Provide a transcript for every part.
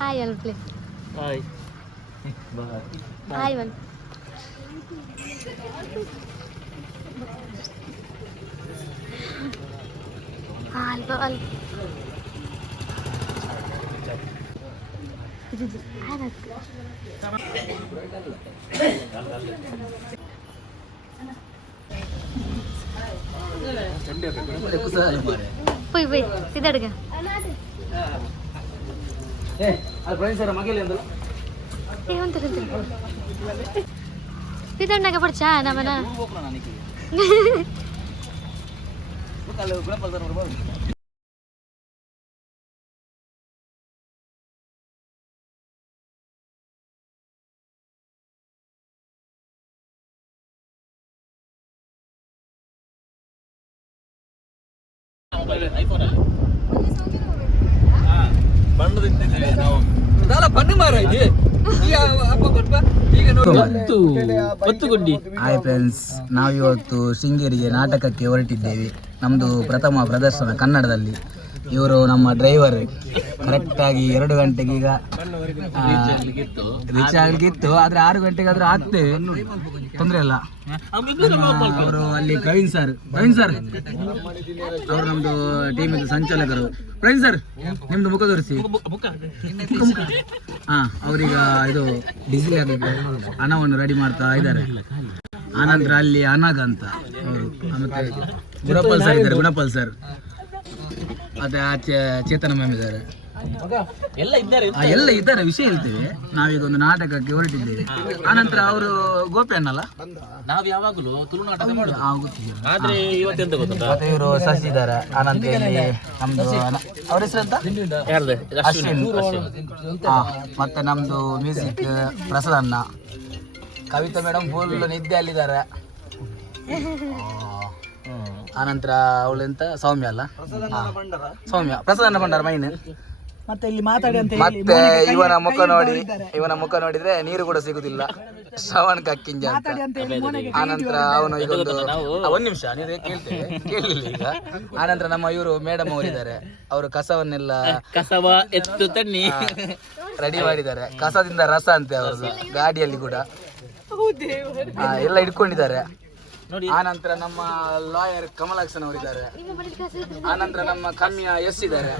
Hi ಅಲ್ಪ್ಲೆ hi hi one ಅಲ್ಪ ಅಲ್ಪ പോയി പോയി ഇതെടുക്ക ഇതുണ്ടാക്ക പഠിച്ചാ നമ്മന ಹಾಯ್ ಫ್ರೆಂಡ್ಸ್, ನಾವಿವತ್ತು ಶೃಂಗೇರಿಗೆ ನಾಟಕಕ್ಕೆ ಹೊರಟಿದ್ದೇವೆ. ನಮ್ಮದು ಪ್ರಥಮ ಪ್ರದರ್ಶನ ಕನ್ನಡದಲ್ಲಿ. ಇವರು ನಮ್ಮ ಡ್ರೈವರ್. ಕರೆಕ್ಟಾಗಿ 2 ಗಂಟೆಗೆ ಈಗ ರೀಚ್ ಆಗ್ಲಿಕ್ಕಿತ್ತು, ಆದರೆ 6 ಗಂಟೆಗಾದ್ರೂ ಆಗ್ತೇವೆ, ತೊಂದರೆ ಇಲ್ಲ. ಅವರು ಅಲ್ಲಿ ಪ್ರವೀಣ್ ಸರ್ ಅವರು ನಮ್ದು ಟೀಮಿನ ಸಂಚಾಲಕರು. ಪ್ರವೀಣ್ ಸರ್, ನಿಮ್ದು ಮುಖ ತೋರಿಸಿ. ಅವರೀಗ ಇದು ಡೀಸೆಲ್ ಆಗಲಿಕ್ಕೆ ಹಣವನ್ನು ರೆಡಿ ಮಾಡ್ತಾ ಇದ್ದಾರೆ. ಆನಂತರ ಅಲ್ಲಿ ಅನಾಗ್ ಅಂತ ಅವರು, ಮತ್ತೆ ಗುಣಪಾಲ್ ಸರ್ ಮತ್ತೆ ಆಚೆ ಚೇತನ ಮ್ಯಾಮ್ ಇದ್ದಾರೆ, ಎಲ್ಲ ಇದ್ದಾರೆ. ವಿಷಯ ಹೇಳ್ತೇವೆ. ನಾವೀಗ ಒಂದು ನಾಟಕಕ್ಕೆ ಹೊರಟಿದ್ದೇವೆ. ಆನಂತರ ಅವರು ಗೋಪಿ ಅನ್ನಲ್ಲ, ನಾವು ಯಾವಾಗಲೂ ತುಳು ನಾಟಕ ಮಾಡೋದು. ಆದ್ರೆ ಇವತ್ತೆಂತ ಗೊತ್ತುಂಟಾ, ಇವರು ಶಶಿ ಇದ್ದಾರೆ. ಆನಂತರ ನಮ್ದು ಅವ್ರ ಹೆಸರಂತ ಅಶ್ವಿನ್. ಮತ್ತೆ ನಮ್ದು music Prasanna. Kavitha madam full ನಿದ್ದೆ ಅಲ್ಲಿದ್ದಾರೆ. ಆನಂತರ ಅವಳೆಂತ ಸೌಮ್ಯ ಅಲ್ಲ, ಸೌಮ್ಯ ಪ್ರಸನ್ನ ಭಂಡಾರ ಮೈನ್. ಮತ್ತೆ ಇಲ್ಲಿ ಮಾತಾಡಿ ಅಂತ ಮತ್ತೆ ಇವನ ಮುಖ ನೋಡಿದ್ರೆ ನೀರು ಕೂಡ ಸಿಗುದಿಲ್ಲ, ಶ್ರವಣ್ ಕಕ್ಕಿಂಜ ಅಂತ. ಆನಂತರ ಅವನು ಈಗ ಒಂದ್ ನಿಮಿಷ ನೀವು ಕೇಳಲಿಲ್ಲ ಈಗ. ಆನಂತರ ನಮ್ಮ ಇವರು ಮೇಡಮ್ ಅವರಿದ್ದಾರೆ. ಅವರು ಕಸವನ್ನೆಲ್ಲ ಎತ್ತು ತನ್ನಿ ರೆಡಿ ಮಾಡಿದ್ದಾರೆ. ಕಸದಿಂದ ರಸ ಅಂತೆ ಅವ್ರದ್ದು, ಗಾಡಿಯಲ್ಲಿ ಕೂಡ ಎಲ್ಲ ಇಟ್ಕೊಂಡಿದ್ದಾರೆ. ಆನಂತರ ನಮ್ಮ ಲಾಯರ್ ಕಮಲಾಕ್ಷನ್ ಅವರಿದ್ದಾರೆ. ಆನಂತರ ನಮ್ಮ ಕಮ್ಮಿಯ ಎಸ್ ಇದ್ದಾರೆ.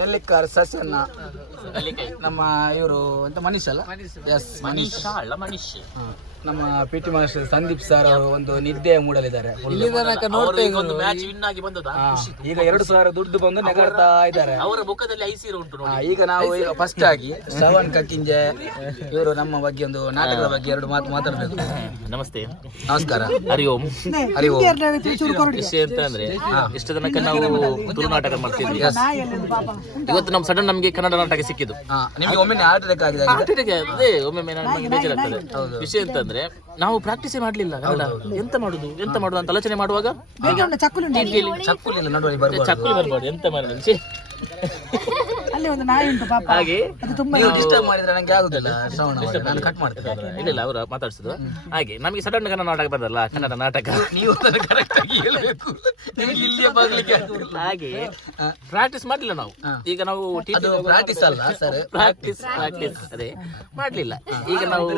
ನೆಲ್ಲಿಕಾರ್ ಸಸ್ಯನ್ನ ನಮ್ಮ ಇವರು ಎಂತ ಮನೀಶ್ ಅಲ್ಲ, ಎಸ್ ಮನೀಶ್. ನಮ್ಮ P T master Sandeep sir ಅವರು ಒಂದು ನಿದ್ದೆ ಮೂಡಲಿದ್ದಾರೆ. ಈಗ 2,000 ದುಡ್ಡು ಬಂದು ನೆಗಾಡ್ತಾ ಇದ್ದಾರೆ. ಅವರ ಮುಖದಲ್ಲಿ ಐಸಿರು ಉಂಟು. ಈಗ ನಾವು ಫಸ್ಟ್ ಆಗಿ ಶ್ರವಣ್ ಕಕ್ಕಿಂಜೆ ಇವರು ನಮ್ಮ ಬಗ್ಗೆ ಒಂದು ನಾಟಕದ ಬಗ್ಗೆ 2 ಮಾತು ಮಾತಾಡಬೇಕು. ನಮಸ್ತೆ, ನಮಸ್ಕಾರ. ಹರಿ ಓಂ. ವಿಷಯ ಅಂತ ಅಂದ್ರೆ, ಇಷ್ಟ ತನಕ ನಾವು ತುಳು ನಾಟಕ ಮಾಡ್ತಿದ್ವಿ. ಇವತ್ತು ನಮ್ ಸಡನ್ ನಮ್ಗೆ ಕನ್ನಡ ನಾಟಕ ಸಿಕ್ಕಿದ್ದು. ನಿಮ್ಗೆ ಒಮ್ಮೆ ಹಾರ್ಟ್ ಆಗಿದೆ? ಅದೇ ಒಮ್ಮೆ ನಮಗೆ ಬೇಜಾರಾಗ್ತದೆ. ವಿಷಯ ಅಂತಂದ್ರೆ, ನಾವು ಪ್ರಾಕ್ಟೀಸೇ ಮಾಡ್ಲಿಲ್ಲ ಕನ್ನಡ. ಎಂತ ಮಾಡುದು ಅಂತ ಆಲೋಚನೆ ಮಾಡುವಾಗ ಚಕ್ಕುಲಿ ಬರ್ಬಾರ್ದು ಎಂತ ಮಾಡಿದ್ರೆ ಹಾಗೆ ಡಿಸ್ಟರ್ಬ್ ಮಾಡಿದ್ರೆ ನಂಗೆ ಆಗುದಿಲ್ಲ. ನಾನು ಕಟ್ ಮಾಡ್ತೇನೆ. ಇಲ್ಲ ಅವರು ಮಾತಾಡ್ಸಿದ್ರು. ಹಾಗೆ ನಮಗೆ ಸಡನ್ ಕನ್ನಡ ನಾಟಕ ಬಂದಲ್ಲ, ಕನ್ನಡ ನಾಟಕ. ನೀವು ಕರೆಕ್ಟ್ ಆಗಿ ಹೇಳ್ಬೇಕು. ಇಲ್ಲಿಯೇ ಬರ್ಲಿಕ್ಕೆ ಹಾಗೆ ಪ್ರಾಕ್ಟೀಸ್ ಮಾಡ್ಲಿಲ್ಲ ನಾವು. ಈಗ ನಾವು ಪ್ರಾಕ್ಟೀಸ್ ಅಲ್ಲ ಸರ್, ಪ್ರಾಕ್ಟೀಸ್ ಅದೇ ಮಾಡ್ಲಿಲ್ಲ. ಈಗ ನಾವು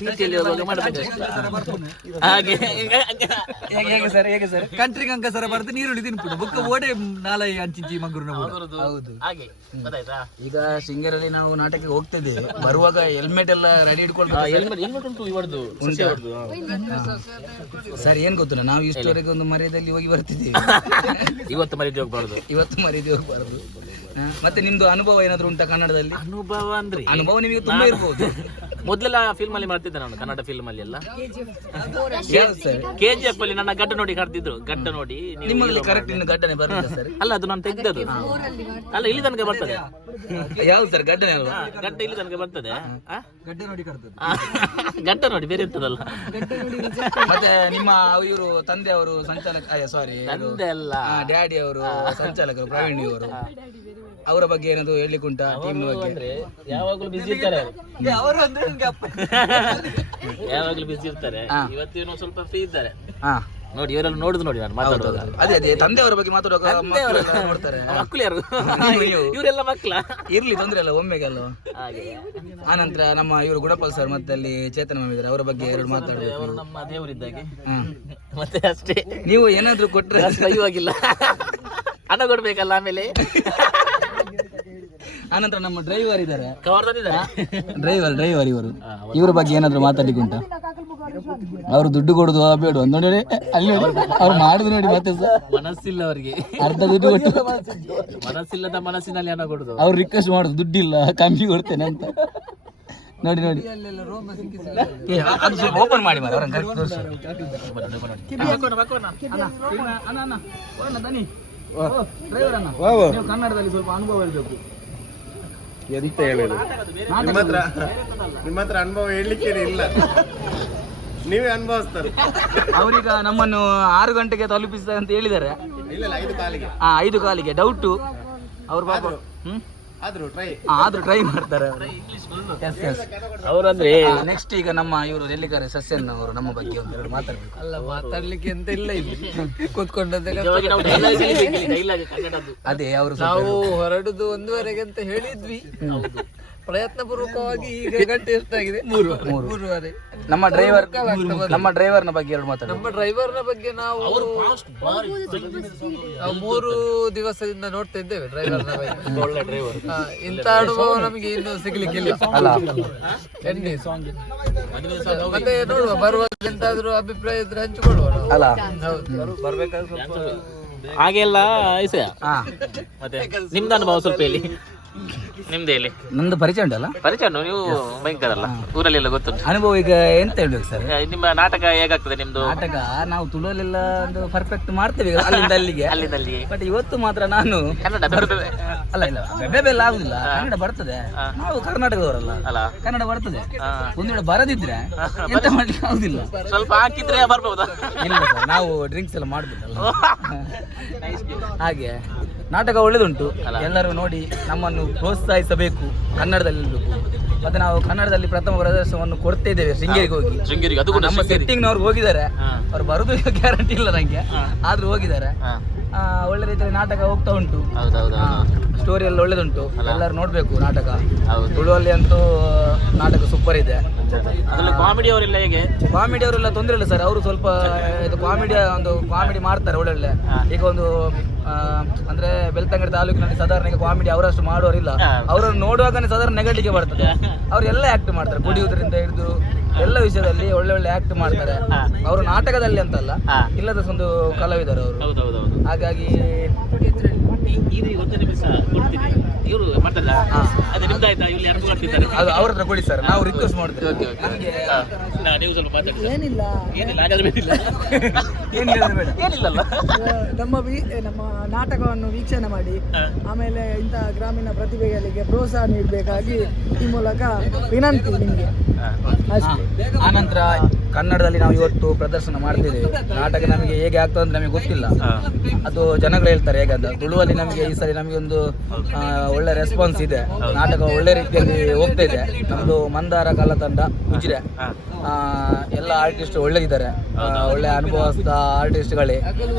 ಟೀಚಿಯಲ್ಲಿ ಹೋಗುವಾಗ ಮಾಡಬೇಕು. ಹಾಗೆ ಹೇಗೆ ಸರ್ ಕಂಟ್ರಿ ಅಂಕ ಸರ ಬರ್ದು ನೀರುಳ್ಳಿ ತಿನ್ಬಿಟ್ಟು ಬುಕ್ಕ ಓಡೆ ನಾಳೆ ಹಂಚಿಂಚಿ ಮಂಗೂರಿನ ಹೌದು. ಹಾಗೆ ಗೊತ್ತಾಯ್ತಾ? ಈಗ ಶೃಂಗೇರಿಯಲ್ಲಿ ನಾವು ನಾಟಕಕ್ಕೆ ಹೋಗ್ತಿದ್ದೇವೆ. ಬರುವಾಗ ಹೆಲ್ಮೆಟ್ ಎಲ್ಲ ರೆಡಿ ಇಟ್ಕೊಂಡು ಸರ್, ಏನ್ ಗೊತ್ತಿಲ್ಲ, ನಾವು ಇಷ್ಟವರೆಗೆ ಒಂದು ಮರ್ಯಾದೆಯಲ್ಲಿ ಹೋಗಿ ಬರ್ತಿದ್ದೇವೆ. ಇವತ್ತು ಮರ್ಯಾದೆ ಹೋಗ್ಬಾರ್ದು. ಮತ್ತೆ ನಿಮ್ದು ಅನುಭವ ಏನಾದ್ರು ಉಂಟಾ ಕನ್ನಡದಲ್ಲಿ? ಅನುಭವ ನಿಮಗೆ ತುಂಬಾ ಇರ್ಬೋದು. ಮೊದಲೆಲ್ಲ ಫಿಲ್ಮ್ ಅಲ್ಲಿ ಮಾಡ್ತಿದ್ದೆ ನಾನು, ಕನ್ನಡ ಫಿಲ್ಮ್ ಅಲ್ಲಿ ಎಲ್ಲ. KGF ಅಲ್ಲಿ ನನ್ನ ಗಡ್ಡ ನೋಡಿ ಕರೆದಿದ್ರು. ಗಡ್ಡ ನೋಡಿ ನಿಮ್ಮಲ್ಲಿ ಕರೆಕ್ಟ್ ಇನ್ನು ಗಡ್ಡನೆ ಬರ್ತದೆ ಸರ್? ಅಲ್ಲ, ಅದು ನಾನು ತೆಗ್ದದ್ದು ಅಲ್ಲ, ಇಲ್ಲಿ ತನಕ ಬರ್ತದೆ. ಯಾವ್ದು ಸರ್ ಗಡ್ಡನೆ ಅಲ್ವಾ? ಗಡ್ಡ ಇಲ್ಲಿ ತನಕ ಬರ್ತದೆ. ಗಡ್ಡೆ ನೋಡಿ ಕರ್ತದೆ, ಗಡ್ಡ ನೋಡಿ ಬೇರೆ ಇರ್ತದಲ್ಲ. ಮತ್ತೆ ನಿಮ್ಮ ಇವರು ತಂದೆ ಅವರು ಸಂಚಾಲಕ, ತಂದೆ ಅಲ್ಲ, ಡ್ಯಾಡಿ ಅವರು ಸಂಚಾಲಕರು ಪ್ರವೀಣ್ ಅವರು. ಅವರ ಬಗ್ಗೆ ಏನಾದ್ರು ಹೇಳಿಕುಂಟಾ? ಟೀಮ್ ಬಗ್ಗೆ ಯಾವಾಗಲೂ ಬಿಸಿ ಇರ್ತಾರೆ. ಅವರು ಅಂದ್ರೆ ಯಾವಾಗ್ಲೂ ಬಿಸಿ ಇರ್ತಾರೆ, ಇವತ್ತೇನೋ ಸ್ವಲ್ಪ ಫ್ರೀ ಇದ್ದಾರೆ. ಹಾ ನೋಡಿ ಇವರೆಲ್ಲ ನೋಡುದು ನೋಡಿ ನಾನು ಮಾತಾಡುವಾಗ. ಅದೇ ತಂದೆಯವರ ಬಗ್ಗೆ ಮಾತಾಡುವಾಗ ನೋಡ್ತಾರೆ. ಮಕ್ಕಳು ಯಾರು ನೀವು ಇವರೆಲ್ಲ ಮಕ್ಕಳ ಇರ್ಲಿ ತೊಂದ್ರೆ ಇಲ್ಲ, ಒಮ್ಮೆಗೆಲ್ಲ. ಹಾಗೆ ಆನಂತರ ನಮ್ಮ ಇವರು ಗುಣಪಾಲ್ ಸರ್ ಮತ್ತೆ ಅಲ್ಲಿ ಚೇತನ ಮ್ಯಾಮ್ ಇದ್ದಾರೆ, ಅವರ ಬಗ್ಗೆ ಎರಡು ಮಾತಾಡ್ಬೇಕು. ಅವರು ನಮ್ಮ ದೇವರಿದ್ದಾಗೆ. ಹಾ ಮತ್ತೆ ಅಷ್ಟೇ, ನೀವು ಏನಾದ್ರು ಕೊಟ್ರೆ ಬೈಯುವಾಗಿಲ್ಲ, ಹಣ ಕೊಡ್ಬೇಕಲ್ಲ ಆಮೇಲೆ. ಆನಂತರ ನಮ್ಮ ಡ್ರೈವರ್ ಇದ್ದಾರೆ, ಡ್ರೈವರ್ ಇವರು, ಇವರ ಬಗ್ಗೆ ಏನಾದ್ರು ಮಾತಾಡ್ಲಿಕ್ಕೆ ಉಂಟಾ? ಅವರು ದುಡ್ಡು ಕೊಡುದು ಬೇಡ ನೋಡಿ, ಅಲ್ಲಿ ಅವ್ರು ಮಾಡುದು ನೋಡಿ, ಮತ್ತೆ ಮನಸ್ಸಿಲ್ಲ ಅವರಿಗೆ, ಅರ್ಧ ದುಡ್ಡು ಕೊಟ್ಟು ಮನಸ್ಸಿಲ್ಲದ ಮನಸ್ಸಿನಲ್ಲಿ ಹಣ ಕೊಡುದು. ಅವ್ರು ರಿಕ್ವೆಸ್ಟ್ ಮಾಡುದು ದುಡ್ಡಿಲ್ಲ ಕಮ್ಮಿ ಕೊಡ್ತೇನೆ ಅಂತ. ನೋಡಿ ಅದು ಸ್ವಲ್ಪ ಓಪನ್ ಮಾಡಿ ಮಾರ ಕನ್ನಡದಲ್ಲಿ ಸ್ವಲ್ಪ ಅನುಭವ ಹೇಳ್ಬೇಕು. ಎಂತ ಹೇಳುದು, ನಿಮ್ಮ ಹತ್ರ ಅನುಭವ ಹೇಳಲಿಕ್ಕೆ ಇಲ್ಲ, ನೀವೇ ಅನುಭವಿಸ್ತಾರೆ. ಅವ್ರೀಗ ನಮ್ಮನ್ನು 6 ಗಂಟೆಗೆ ತಲುಪಿಸ್ತಾರೆ ಅಂತ ಹೇಳಿದ್ದಾರೆ. ಇಲ್ಲ 5 ಕಾಲಿಗೆ. 5 ಕಾಲಿಗೆ ಡೌಟು ಅವ್ರು ಪಾಪ. ಆದ್ರೂ ಟ್ರೈ ಮಾಡ್ತಾರೆ ಅವರಂದ್ರೆ. ನೆಕ್ಸ್ಟ್ ಈಗ ನಮ್ಮ ಇವರು ಎಲ್ಲಿದ್ದಾರೆ ಸಸ್ಯನ್ ಅವರು ನಮ್ಮ ಬಗ್ಗೆ ಒಂದೆರಡು ಮಾತಾಡ್ಬೇಕು. ಅಲ್ಲ, ಮಾತಾಡ್ಲಿಕ್ಕೆ ಅಂತ ಇಲ್ಲ, ಇಲ್ಲಿ ಕೂತ್ಕೊಂಡಂತೆ. ಅದೇ ಅವರು ನಾವು ಹೊರಡುದು 1:30 ಅಂತ ಹೇಳಿದ್ವಿ, ಪ್ರಯತ್ನ ಪೂರ್ವಕವಾಗಿ ಈಗ ಗಂಟೆ ಎಷ್ಟಾಗಿದೆ? 3:30. ನಮ್ಮ ಡ್ರೈವರ್ನ ಬಗ್ಗೆ ಎರಡು ಮಾತಾಡ. ನಮ್ಮ ಡ್ರೈವರ್ನ ಬಗ್ಗೆ ನಾವು 3 ದಿವಸದಿಂದ ನೋಡ್ತಾ ಇದ್ದೇವೆ ಡ್ರೈವರ್ನ ಬಗ್ಗೆ. ಒಳ್ಳೆ ಡ್ರೈವರ್. ಇಂಥ ಅನುಭವ ನಮಗೆ ಇನ್ನು ಸಿಗ್ಲಿಕ್ಕಿಲ್ಲ. ಮತ್ತೆ ನೋಡುವ, ಬರುವಾಗ ಎಂತಾದ್ರೂ ಅಭಿಪ್ರಾಯ ಇದ್ರೆ ಹಂಚಿಕೊಳ್ಳುವ ಅಲ್ಲ. ಹಾಗೆಲ್ಲ ಮತ್ತೆ ನಿಮ್ದು ಅನುಭವ ಸ್ವಲ್ಪ ಹೇಳಿ. ನಿಮ್ದೇ ಹೇಳಿ. ನಂದು ಪರಿಚಯ ಉಂಟಲ್ಲ, ಪರಿಚಯ ಉಂಟು, ನೀವು ಭಯಂಕರ ಅಲ್ಲ, ಊರಲ್ಲೆಲ್ಲ ಗೊತ್ತುಂಟು ಅನುಭವ. ಈಗ ಎಂತ ಹೇಳ್ಬೇಕು ಸರ್, ನಿಮ್ಮ ನಾಟಕ ಹೇಗಾಗ್ತದೆ ನಿಮ್ದು? ನಾಟಕ ನಾವು ತುಳುವಲ್ಲೆಲ್ಲ ಒಂದು ಪರ್ಫೆಕ್ಟ್ ಮಾಡ್ತೇವೆ ಅಲ್ಲಿಂದ ಅಲ್ಲಿಗೆ. ಬಟ್ ಇವತ್ತು ಮಾತ್ರ ನಾನು ಕನ್ನಡ ಅಲ್ಲ ಬೆಬ್ಬೆಲ್ಲ ಆಗುದಿಲ್ಲ, ಕನ್ನಡ ಬರ್ತದೆ. ನಾವು ಕರ್ನಾಟಕದವರಲ್ಲ, ಕನ್ನಡ ಬರ್ತದೆ. ಒಂದು ವೇಳೆ ಬರದಿದ್ರೆ ಎಂತ ಮಾಡ್ಲಿಕ್ಕೆ ಆಗುದಿಲ್ಲ. ಸ್ವಲ್ಪ ಹಾಕಿದ್ರೆ ಬರ್ಬೋದಾ? ಇಲ್ಲ ಸರ್, ನಾವು ಡ್ರಿಂಕ್ಸ್ ಎಲ್ಲ ಮಾಡುದಿಲ್ಲ ಹಾಗೆ. ನಾಟಕ ಒಳ್ಳೆದುಂಟು, ಎಲ್ಲರೂ ನೋಡಿ ನಮ್ಮನ್ನು ಪ್ರೋತ್ಸಾಹಿಸಬೇಕು, ಕನ್ನಡದಲ್ಲಿ ಇರಬೇಕು. ಮತ್ತೆ ನಾವು ಕನ್ನಡದಲ್ಲಿ ಪ್ರಥಮ ಪ್ರದರ್ಶನವನ್ನು ಕೊಡ್ತಾ ಇದ್ದೇವೆ ಶೃಂಗೇರಿಗೆ ಹೋಗಿ. ನಮ್ಮ ಸೆಟ್ಟಿಂಗ್ನವ್ರು ಹೋಗಿದ್ದಾರೆ, ಅವ್ರು ಬರುದು ಗ್ಯಾರಂಟಿ ಇಲ್ಲ ನಂಗೆ, ಆದ್ರೂ ಹೋಗಿದ್ದಾರೆ. ಒಳ್ಳೆ ರೀತಿಯಲ್ಲಿ ನಾಟಕ ಹೋಗ್ತಾ ಉಂಟು, ಸ್ಟೋರಿ ಎಲ್ಲ ಒಳ್ಳೆದುಂಟು, ಎಲ್ಲರೂ ನೋಡ್ಬೇಕು ನಾಟಕ. ತುಳುವಲ್ಲಿ ಅಂತೂ ನಾಟಕ ಸೂಪರ್ ಇದೆ. ಕಾಮಿಡಿ ಅವರೆಲ್ಲ ಹೇಗೆ? ಕಾಮಿಡಿ ಅವರೆಲ್ಲ ತೊಂದರೆ ಇಲ್ಲ ಸರ್, ಅವರು ಸ್ವಲ್ಪ ಇದು ಕಾಮಿಡಿ ಮಾಡ್ತಾರೆ ಒಳ್ಳೆ. ಈಗ ಒಂದು ಅಂದ್ರೆ ಬೆಳ್ತಂಗಡಿ ತಾಲೂಕಿನಲ್ಲಿ ಸಾಧಾರಣ ಕಾಮಿಡಿ ಅವರಷ್ಟು ಮಾಡುವವರಿಲ್ಲ. ಅವರನ್ನು ನೋಡುವಾಗನೇ ಸಾಧಾರಣ ನೆಗಟಿಗೆ ಬರ್ತದೆ. ಅವರೆಲ್ಲ ಆಕ್ಟ್ ಮಾಡ್ತಾರೆ, ಕುಡಿಯುವುದರಿಂದ ಹಿಡಿದು ಎಲ್ಲ ವಿಷಯದಲ್ಲಿ ಒಳ್ಳೆ ಆಕ್ಟ್ ಮಾಡ್ತಾರೆ. ಅವರು ನಾಟಕದಲ್ಲಿ ಅಂತಲ್ಲ, ಇಲ್ಲದ ಒಂದು ಕಲಾವಿದರು ಅವರು. ಹಾಗಾಗಿ ಅದು ಅವ್ರ ಹತ್ರ ಕೊಡಿ ಸರ್, ನಾವು ರಿಕ್ವೆಸ್ಟ್ ಮಾಡ್ತೇವೆ. ನಮ್ಮ ನಾಟಕವನ್ನು ವೀಕ್ಷಣೆ ಮಾಡಿ ಆಮೇಲೆ ಇಂಥ ಗ್ರಾಮೀಣ ಪ್ರತಿಭೆಗಳಿಗೆ ಪ್ರೋತ್ಸಾಹ ನೀಡಬೇಕಾಗಿ ಈ ಮೂಲಕ ವಿನಂತಿ ನಿಮಗೆ. ಆನಂತರ ಕನ್ನಡದಲ್ಲಿ ನಾವು ಇವತ್ತು ಪ್ರದರ್ಶನ ಮಾಡ್ತಿದ್ದೇವೆ. ನಾಟಕ ನಮಗೆ ಹೇಗೆ ಆಗ್ತದೆ ಅಂತ ನಮಗೆ ಗೊತ್ತಿಲ್ಲ, ಅದು ಜನಗಳು ಹೇಳ್ತಾರೆ ಹೇಗೆ ಅಂತ. ತುಳುವಲ್ಲಿ ನಮಗೆ ಈ ಸರಿ ನಮಗೆ ಒಂದು ಒಳ್ಳೆ ರೆಸ್ಪಾನ್ಸ್ ಇದೆ, ನಾಟಕ ಒಳ್ಳೆ ರೀತಿಯಲ್ಲಿ ಹೋಗ್ತಾ ಇದೆ. ನಮ್ದು ಮಂದಾರ ಕಲಾ ತಂಡ, ಉಜಿರೆ ಎಲ್ಲ ಆರ್ಟಿಸ್ಟ್ ಒಳ್ಳೆದಿದ್ದಾರೆ, ಒಳ್ಳೆ ಅನುಭವಸ್ಥ ಆರ್ಟಿಸ್ಟ್ಗಳೇ.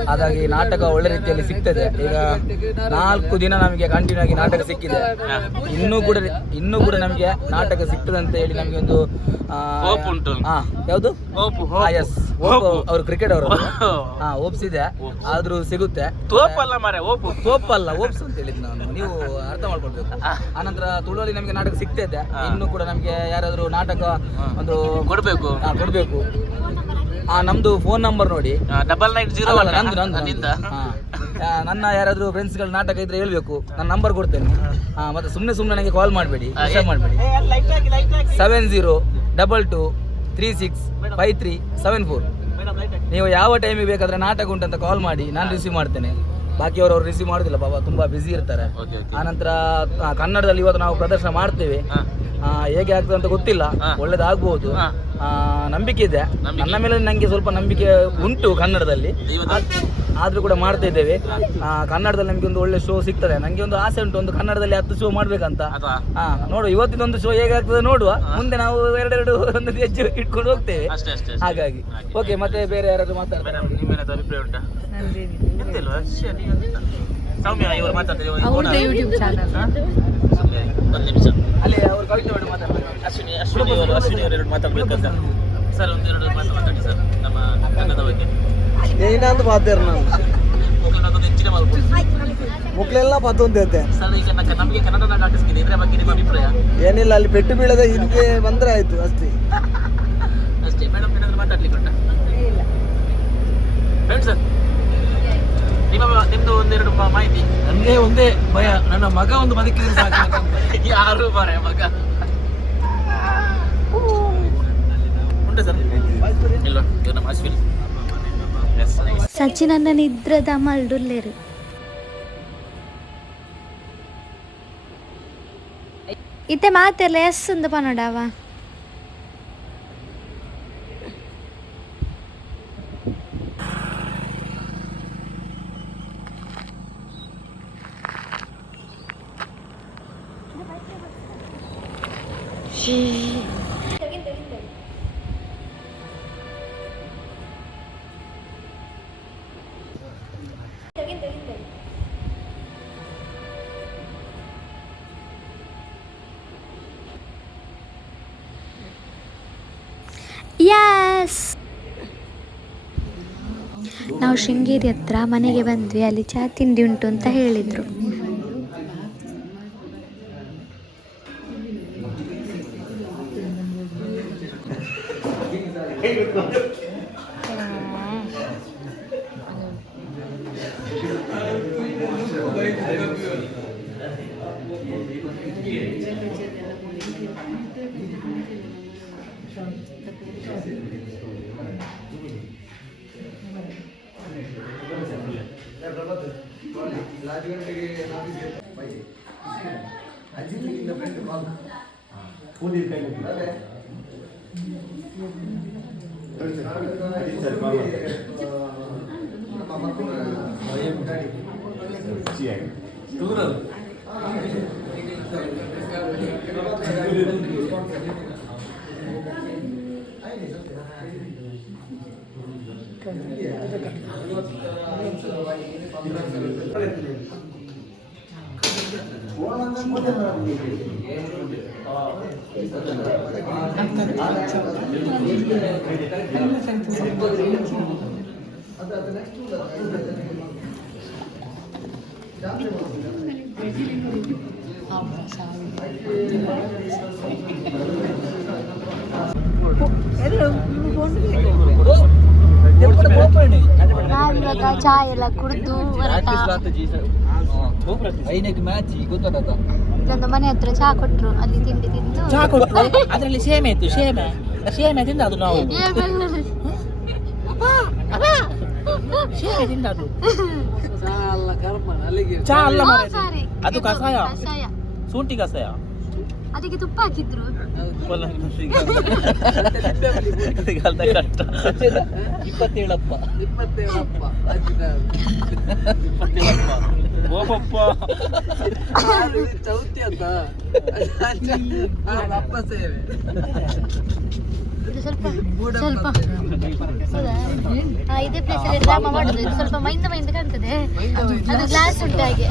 ಹಾಗಾಗಿ ನಾಟಕ ಒಳ್ಳೆ ರೀತಿಯಲ್ಲಿ ಸಿಗ್ತದೆ. ಈಗ 4 ದಿನ ನಮಗೆ ಕಂಟಿನ್ಯೂ ಆಗಿ ನಾಟಕ ಸಿಕ್ಕಿದೆ. ಇನ್ನೂ ಕೂಡ ನಮಗೆ ನಾಟಕ ಸಿಗ್ತದೆ ಅಂತ ಹೇಳಿ ನಮಗೆ ಒಂದು ಯಾವುದು ಅವರು ಕ್ರಿಕೆಟ್ ಅವರು ಓಪ್ಸ್ ಇದೆ, ಆದ್ರೂ ಸಿಗುತ್ತೆ. ತೋಪಲ್ಲ ಓಪ್ಸ್ ಅಂತ ಹೇಳಿದ್ ನಾನು, ನೀವು ಅರ್ಥ ಮಾಡ್ಕೊಳ್ಬೇಕು. ಆನಂತರ ತುಳುವಲ್ಲಿ ನಮಗೆ ನಾಟಕ ಸಿಗ್ತಾ ಇದೆ. ಇನ್ನೂ ಕೂಡ ನಮಗೆ ಯಾರಾದ್ರೂ ನಾಟಕ ಒಂದು ಕೊಡ್ಬೇಕು. ನಮ್ದು ಫೋನ್ ನಂಬರ್ ನೋಡಿ, 9901. ನನ್ನ ಯಾರಾದ್ರೂ ಫ್ರೆಂಡ್ಸ್ಗಳ ನಾಟಕ ಇದ್ರೆ ಹೇಳ್ಬೇಕು, ನಾನು ನಂಬರ್ ಕೊಡ್ತೇನೆ. ಮತ್ತೆ ಸುಮ್ಮನೆ ನನಗೆ ಕಾಲ್ ಮಾಡಬೇಡಿ, 7022365374. ನೀವು ಯಾವ ಟೈಮಿಗೆ ಬೇಕಾದ್ರೆ ನಾಟಕ ಉಂಟಂತ ಕಾಲ್ ಮಾಡಿ, ನಾನು ರಿಸೀವ್ ಮಾಡ್ತೇನೆ. ಬಾಕಿಯವರು ರಿಸೀವ್ ಮಾಡೋದಿಲ್ಲ, ಬಾಬಾ ತುಂಬಾ ಬ್ಯುಸಿ ಇರ್ತಾರೆ. ಆನಂತರ ಕನ್ನಡದಲ್ಲಿ ಇವತ್ತು ನಾವು ಪ್ರದರ್ಶನ ಮಾಡ್ತೇವೆ. ಹೇಗೆ ಆಗ್ತದೆ ಅಂತ ಗೊತ್ತಿಲ್ಲ, ಒಳ್ಳೇದಾಗ್ಬಹುದು. ನಂಬಿಕೆ ಇದೆ. ನನ್ನ ಮೇಲೆ ನನಗೆ ಸ್ವಲ್ಪ ನಂಬಿಕೆ ಉಂಟು ಕನ್ನಡದಲ್ಲಿ, ಆದರೂ ಕೂಡ ಮಾಡ್ತಾ ಇದ್ದೇವೆ. ಕನ್ನಡದಲ್ಲಿ ನಮಗೆ ಒಂದು ಒಳ್ಳೆ ಶೋ ಸಿಗ್ತದೆ. ನನಗೆ ಒಂದು ಆಸೆ ಉಂಟು, ಒಂದು ಕನ್ನಡದಲ್ಲಿ 10 ಶೋ ಮಾಡ್ಬೇಕಂತ. ನೋಡುವ, ಇವತ್ತಿನೊಂದು ಶೋ ಹೇಗಾಗ್ತದೆ ನೋಡುವ. ಮುಂದೆ ನಾವು ಎರಡೆರಡು ಒಂದು ಹೆಜ್ಜೆ ಇಟ್ಕೊಂಡು ಹೋಗ್ತೇವೆ. ಹಾಗಾಗಿ ಓಕೆ. ಮತ್ತೆ ಬೇರೆ ಯಾರಾದ್ರೂ ಮಾತಾಡ್ತಾರೆ? ಅಭಿಪ್ರಾಯ ಉಂಟಾ? ಸೌಮ್ಯ ಇವರು ಮಾತಾಡ್ತಾರೆ. ಯೂಟ್ಯೂಬ್ ಚಾನಲ್ ಒಂದು ನಿಮಿಷ ಅಲ್ಲಿ ಅವರು ಕವಿತೆ ಮಾಡಿ ಮಾತಾಡ್ತಾರೆ. ಅಶ್ವಿನಿ ಅವರು ಮಾತಾಡ್ಬೇಕಂತ ಸರ್. ಒಂದೆರಡು ಮಾತಾಡಿ ಸರ್ ನಮ್ಮ ಕನ್ನಡದ ಬಗ್ಗೆ. ಏನಾದ್ರು ಪಾತೇರು ನಾನು ಮಕ್ಕಳನ್ನ ಹೆಚ್ಚಿನ ಮಾಡ್ಬೋದು ಮಕ್ಕಳೆಲ್ಲ ಪಾತು ಅಂತ ಹೇಳ್ತೆ ಸರ್. ಈಗ ನಮಗೆ ಕನ್ನಡ ನಾಟಕ ಆಟಿಸ್ತಿದೆ, ಇದರ ಬಗ್ಗೆ ನಿಮ್ಮ ಅಭಿಪ್ರಾಯ ಏನಿಲ್ಲ, ಅಲ್ಲಿ ಪೆಟ್ಟು ಬೀಳದ ಹಿಂದೆ ಬಂದ್ರೆ ಆಯ್ತು ಅಷ್ಟೇ. ಅಷ್ಟೇ ಮೇಡಮ್. ಏನಾದರೂ ಮಾತಾಡ್ಲಿಕ್ಕೆ ಉಂಟಾ ಫ್ರೆಂಡ್ ಸರ್? ನಿಮ್ದು ಒಂದೆರಡು ಮಾಹಿತಿ. ನನಗೆ ಒಂದೇ ಭಯ, ನನ್ನ ಮಗ ಒಂದು ಬದುಕಿದ್ರೆ ಸಾಕು. ಯಾರು ಬಾರೆ ಮಗ ಉಂಟು ಸರ್? ಇಲ್ಲ, ಇವ್ರು ನಮ್ಮ ಅಶ್ವಿನ್. ಸಚಿನ್ ಅನ್ನ ನಿದ್ರದ ಮಲ್ಡುಲ್ಲೇರು ಇತ್ತೆ ಮಾತೆಲ್ಲ ಎಸ್ ಅಂತ ಪನ್ನಡವ ಯಸ್. ನಾವು ಶೃಂಗೇರಿ ಹತ್ರ ಮನೆಗೆ ಬಂದ್ವಿ. ಅಲ್ಲಿ ಚಹಾ ತಿಂಡಿ ಉಂಟು ಅಂತ ಹೇಳಿದ್ರು. ನಾವಿವಾಗ ಚಾ ಎಲ್ಲ ಕುಡಿದು ನನ್ನ ಮನೆ ಹತ್ರ ಚಾ ಕೊಟ್ರು. ಅಲ್ಲಿ ತಿಂಡಿ ತಿಂದು ಚಾ ಕೊಟ್ಟರು. ಅದರಲ್ಲಿ ಸೇಮೆ ಇತ್ತು. ಸೇಮೆ ತಿಂದ ಅದು ನಾವು ಸೇಮೆ ತಿಂದದು. ಚಾ ಅಲ್ಲ ಮಾರ್ರೆ, ಅದು ಕಷಾಯ, ಶುಂಠಿ ಕಷಾಯ. ಅದಕ್ಕೆ ತುಪ್ಪ ಹಾಕಿದ್ರು. ಕಷ್ಟ 27 ಓಪಪ್ಪ ಚೌತಿ ಅಂತ ಅಪ್ಪ ಸೇವೆ ಇದು ಸ್ವಲ್ಪ ಹೌದಾ? ಇದೇ ಪ್ಲೇಸ್ ಅಲ್ಲಿ ಡ್ರಾಮಾ ಮಾಡುದು. ಇದು ಸ್ವಲ್ಪ ಮೈಂದ ಕಾಣ್ತದೆ. ಅದು ಗ್ಲಾಸ್ ಉಂಟು ಹಾಗೆ.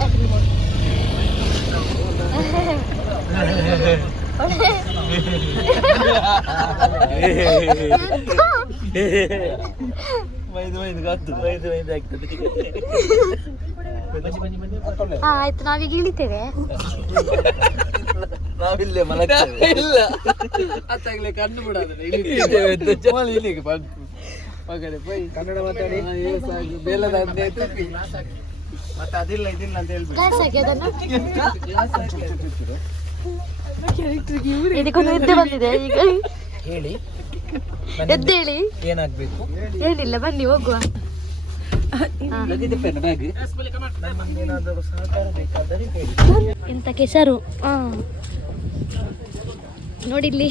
ಆಯ್ತು, ನಾವೀಗ ಇಳಿತೇವೆ. ನಾವಿಲ್ಲೇ ಇಲ್ಲ ಅತ್ತಾಗಲೇ ಕಣ್ಣು ಕನ್ನಡ ಮಾತಾಡಿ ಬೇಲದ ಮತ್ತೆ ಅದಿಲ್ಲ ಇದಿಲ್ಲ ಅಂತ ಹೇಳ್ಬಿಟ್ಟು ಗ್ಲಾಸ್ ಹಾಕಿ ಅದನ್ನು ಇದಕ್ಕೊಂದು ನಿದ್ದೆ ಬಂದಿದೆ ಈಗ. ಹೇಳಿ, ಎದ್ದೇಳಿ. ಏನಾಗ್ಬೇಕು? ಏನಿಲ್ಲ, ಬನ್ನಿ ಹೋಗುವ. ಎಂತ ಕೆಸರು. ನೋಡಿಲ್ಲಿ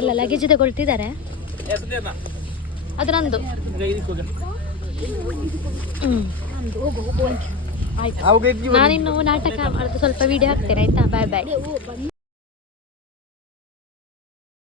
ಎಲ್ಲ ಲಗೇಜ್ ತಗೊಳ್ತಿದ್ದಾರೆ. ಅದು ನಂದು. ಆಯ್ತು, ನಾನಿನ್ನು ನಾಟಕ ಮಾಡೋದು ಸ್ವಲ್ಪ ವಿಡಿಯೋ ಹಾಕ್ತೇನೆ ಆಯ್ತಾ. ಬಾಯ್ ಬಾಯ್.